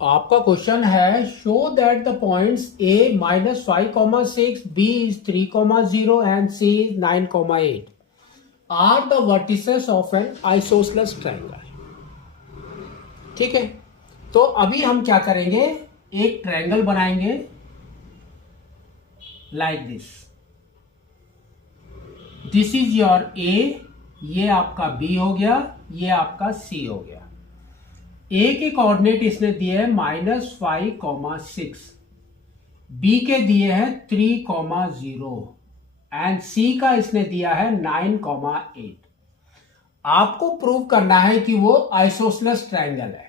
आपका क्वेश्चन है show that the points a -5,6 b is 3,0 and c is 9,8 are the vertices of an isosceles triangle. ठीक है, तो अभी हम क्या करेंगे, एक ट्रायंगल बनाएंगे like this. This is your a, ये आपका b हो गया, ये आपका c हो गया। ए के कोऑर्डिनेट इसने दिए हैं -5,6, बी के दिए हैं 3,0 एंड सी का इसने दिया है 9,8। आपको प्रूव करना है कि वो आइसोसेलेस ट्रायंगल है।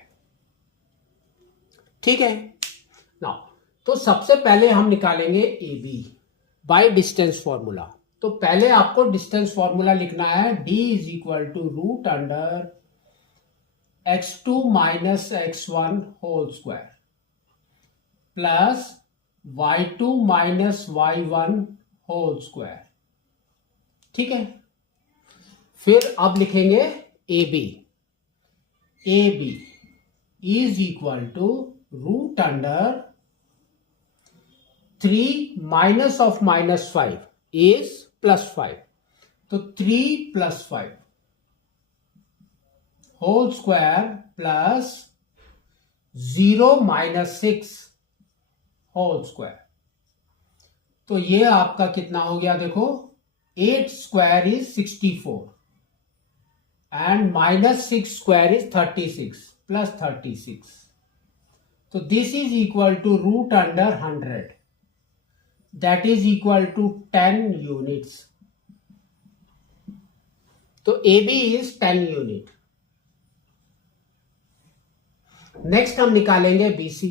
ठीक है ना, तो सबसे पहले हम निकालेंगे A B by distance formula. तो पहले आपको डिस्टेंस फॉर्मूला लिखना है, d is equal to root under x2 minus x1 whole square plus y2 minus y1 whole square. ठीक है, फिर अब लिखेंगे A B is equal to root under 3 minus of -5 is +5, तो 3 + 5 whole square plus 0 - 6 whole square. तो ये आपका कितना हो गया, देखो 8 square is 64 and -6 square is 36 plus 36। तो this is equal to root under 100, that is equal to 10 units. तो A B is 10 unit. Next हम निकालेंगे बीसी।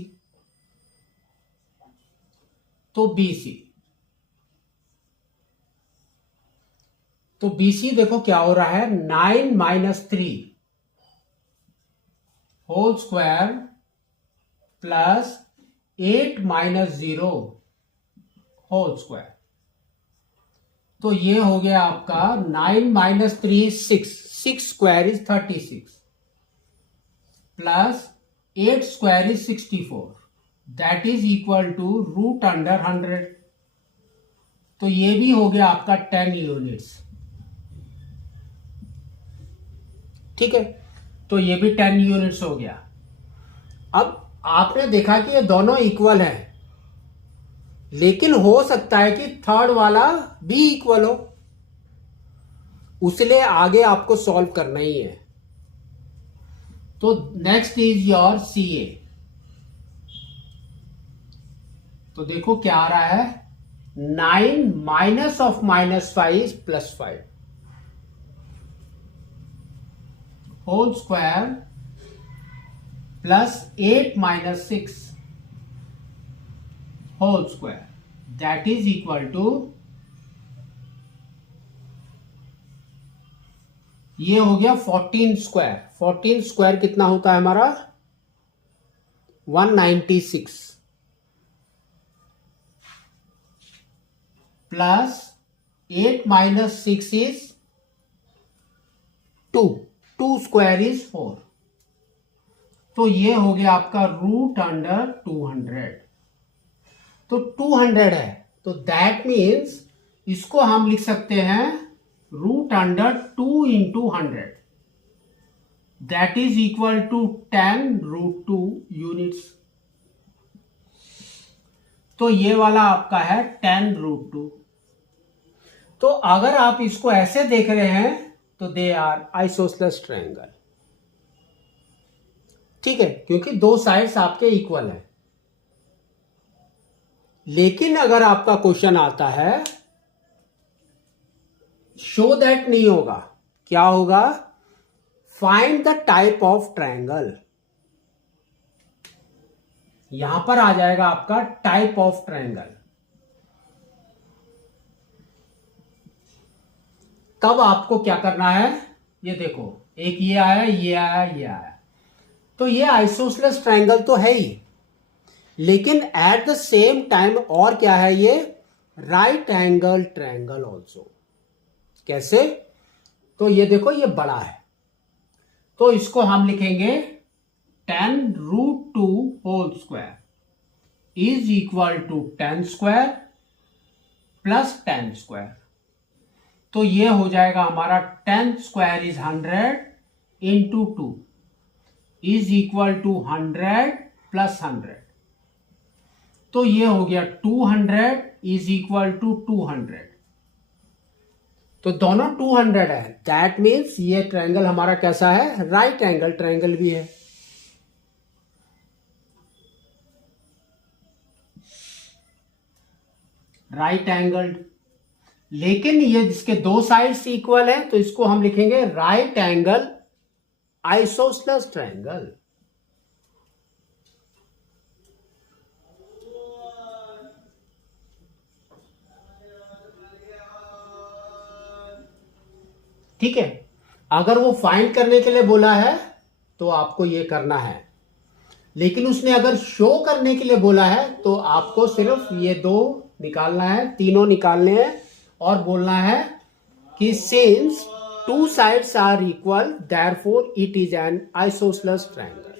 तो बीसी देखो क्या हो रहा है, 9 - 3 whole square plus 8 - 0 whole square. तो ये हो गया आपका 9 - 3 6 square is 36 plus 8 square is 64, that is equal to root under 100। तो ये भी हो गया आपका 10 यूनिट्स। ठीक है, तो ये भी 10 यूनिट्स हो गया। अब आपने देखा कि ये दोनों इक्वल हैं, लेकिन हो सकता है कि थर्ड वाला भी इक्वल हो, उसलिए आगे आपको सॉल्व करना ही है। तो next is your C A. तो देखो क्या आ रहा है, 9 minus of -5 is +5 whole square plus 8 - 6 whole square, that is equal to, ये हो गया 14 स्क्वायर। 14 स्क्वायर कितना होता है हमारा, 196 प्लस 8 - 6 इज 2 स्क्वायर इज 4। तो ये हो गया आपका रूट अंडर 200। तो 200 है, तो दैट मीन्स इसको हम लिख सकते हैं root under 2 × 100, that is equal to 10√2 units. तो ये वाला आपका है 10√2। तो अगर आप इसको ऐसे देख रहे हैं तो दे आर आइसोसेलेस ट्रायंगल। ठीक है, क्योंकि दो साइड्स आपके इक्वल है। लेकिन अगर आपका क्वेश्चन आता है शो दैट, नहीं होगा, क्या होगा, find the type of triangle. यहां पर आ जाएगा आपका टाइप ऑफ ट्रायंगल। तब आपको क्या करना है, ये देखो एक ये आया, ये आया, ये आया। तो ये आइसोसेलेस ट्रायंगल तो है ही, लेकिन एट द सेम टाइम और क्या है, ये राइट एंगल ट्रायंगल ऑल्सो। कैसे, तो ये देखो ये बड़ा है, तो इसको हम लिखेंगे 10√2 whole square is equal to 10 square plus 10 square. तो ये हो जाएगा हमारा 10 square is 100 into 2 is equal to 100 plus 100। तो ये हो गया 200 इज इक्वल टू 200। तो दोनों 200 है, दैट मीन्स ये ट्रायंगल हमारा कैसा है, राइट एंगल ट्रायंगल भी है। राइट एंगल्ड, लेकिन ये जिसके दो साइड्स इक्वल है तो इसको हम लिखेंगे राइट एंगल आइसोसेलेस ट्रायंगल। ठीक है, अगर वो फाइंड करने के लिए बोला है तो आपको ये करना है, लेकिन उसने अगर शो करने के लिए बोला है तो आपको सिर्फ ये दो निकालना है, तीनों निकालने हैं और बोलना है कि since two sides are equal therefore it is an isosceles triangle.